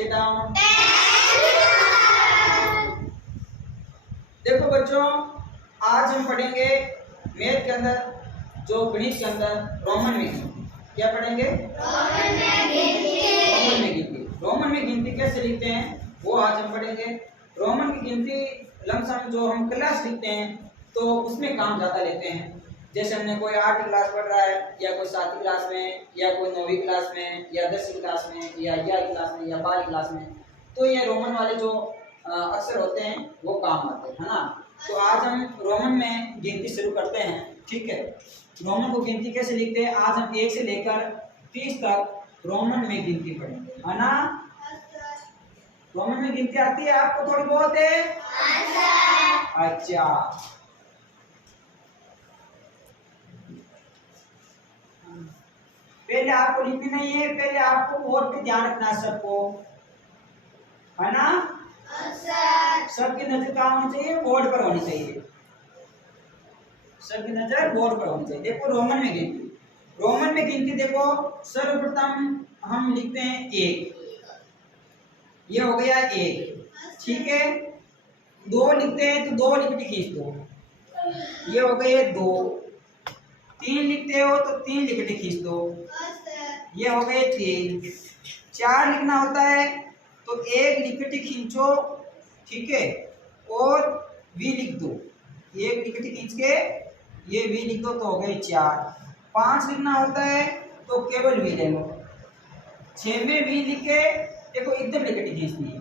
Sit down. देखो बच्चों, आज हम पढ़ेंगे मैथ के अंदर, जो गणित के अंदर रोमन में गिनती। क्या पढ़ेंगे? रोमन में गिनती। रोमन में गिनती कैसे लिखते हैं वो आज हम पढ़ेंगे। रोमन की गिनती लमसम जो हम क्लास लिखते हैं तो उसमें काम ज़्यादा लेते हैं। जैसे हमने कोई 8वीं क्लास पढ़ रहा है, या कोई 7वीं क्लास में, या कोई 9वीं क्लास में, या 10वीं क्लास में, या 11वीं क्लास में, या 12वीं क्लास में, तो ये रोमन वाले जो अक्षर होते हैं वो काम आते हैं, है ना। तो आज हम रोमन में गिनती शुरू करते हैं, ठीक है। रोमन को गिनती कैसे लिखते हैं आज हम 1 से लेकर 30 तक रोमन में गिनती पढ़ेंगे, है ना। रोमन में गिनती आती है आपको थोड़ी बहुत है? अच्छा, पहले आपको लिखनी नहीं है, पहले आपको बोर्ड पे ध्यान रखना है सबको, है ना। सबकी नजर कहाँ होनी चाहिए? बोर्ड पर होनी चाहिए। सबकी नजर बोर्ड पर होनी चाहिए। देखो रोमन में गिनती, रोमन में गिनती देखो, सर्वप्रथम हम लिखते हैं 1। ये हो गया 1, ठीक है। 2 लिखते हैं तो 2 लिखटी खींच दो, ये हो गए 2। 3 लिखते हो तो 3 लिखटी खींच दो, ये हो गए 3। 4 लिखना होता है तो 1 लिखटी खींचो, ठीक है, और V लिख दो। 1 लिखटी खींच के ये V लिख दो तो हो गए 4। 5 लिखना होता है तो केवल V ले लो। 6 में V लिख के देखो एकदम लिखटी खींचनी है।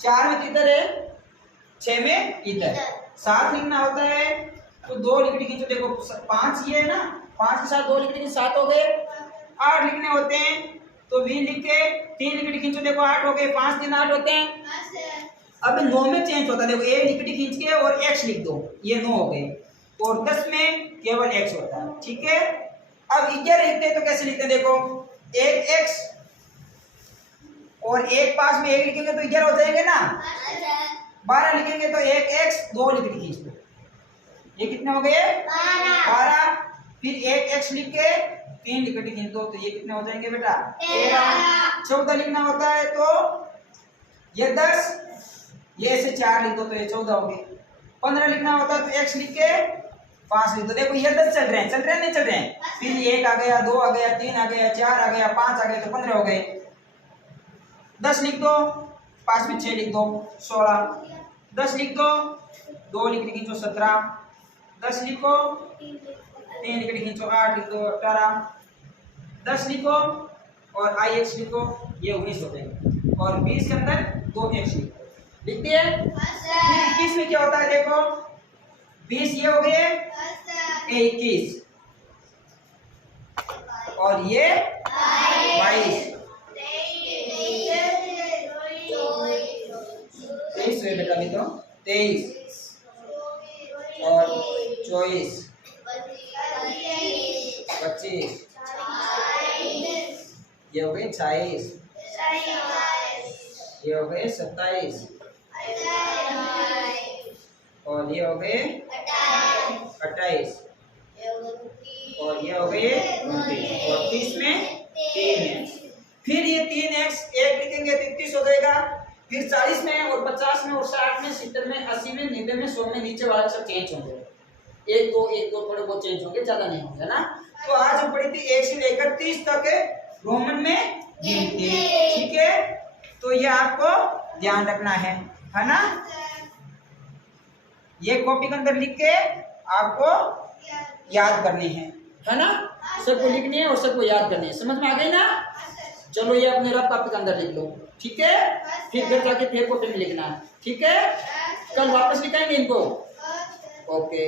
4 में किधर है? 6 में इधर। 7 लिखना होता है तो 2 लिखटी खींचो, देखो 5 ये है ना, 5 के साथ 2 लिखटी खींचो 7 हो गए। 8 लिखने होते हैं तो V लिख के 3 लिखटी खींचो, देखो 8 हो गए। 5 3 8 होते हैं। अब 9 में चेंज होता है, देखो 1 लिखटी खींच के और x लिख दो, ये 9 हो गए। और 10 में केवल x होता है, ठीक है। अब 11 लिखते हैं तो कैसे लिखते हैं? देखो 1x और 1 पास में 1 लिखेंगे तो 11 हो जाएंगे ना। 12 लिखेंगे तो 1x 2 लिखटी खींच दो, ये कितने हो गए? 12। फिर 1x लिख के 3 लिखटी खींच दो तो ये कितने हो जाएंगे बेटा? 13। 14 लिखना होता है तो ये 10, ये ऐसे 4 लिख दो तो ये 14 हो गए। 15 लिखना होता है तो x लिख के 5 लिख दो, देखो ये 10 चल रहे हैं, नहीं चल रहे हैं। फिर 1 आ गया, 2 आ गया, 3 आ गया, 4 आ गया, 5 आ गया तो 15 हो गए। 10 लिख दो, 5 में 6 लिख दो 16। 10 लिख दो, 2 लिख खींचो 17। 10 लिखो, 3 लिख खींचो 8 लिख दो 18। 10 लिखो और ix लिखो, ये 19 हो जाएंगे। और 20 के अंदर 2x लिखो, लिखती है। फिर 21 में क्या होता है? देखो 20 ये हो गए, 21 और ये 22। 23 हुए बेटा, अभी तो 23 और 24, 25, ये हो गए 26, ये हो गए 27 और ये हो गए 28 और ये हो गए 29 और 30 में 3x। फिर ये 3x 1 लिखेंगे तो 31 हो जाएगा। फिर 40 में और 50 में और 60 में 70 में 80 में 90 में 100 में नीचे वाले सब चेंज होंगे। 1 2 थोड़े बहुत चेंज होंगे, ज्यादा नहीं होंगे ना। तो आज हम पढ़ी थी 1 से लेकर 30 तक रोमन में गिनती, ठीक है। तो ये आपको ध्यान रखना है ना। ये कॉपी के अंदर लिख के आपको याद करनी है ना। सबको लिखनी है और सबको याद करनी है। समझ में आ गई ना? चलो ये अपने रफ कॉपी के अंदर लिख लो, ठीक है। फिर घर जाके फिर कॉपी में लिखना है, ठीक है। कल वापस लिखाएंगे इनको, ओके।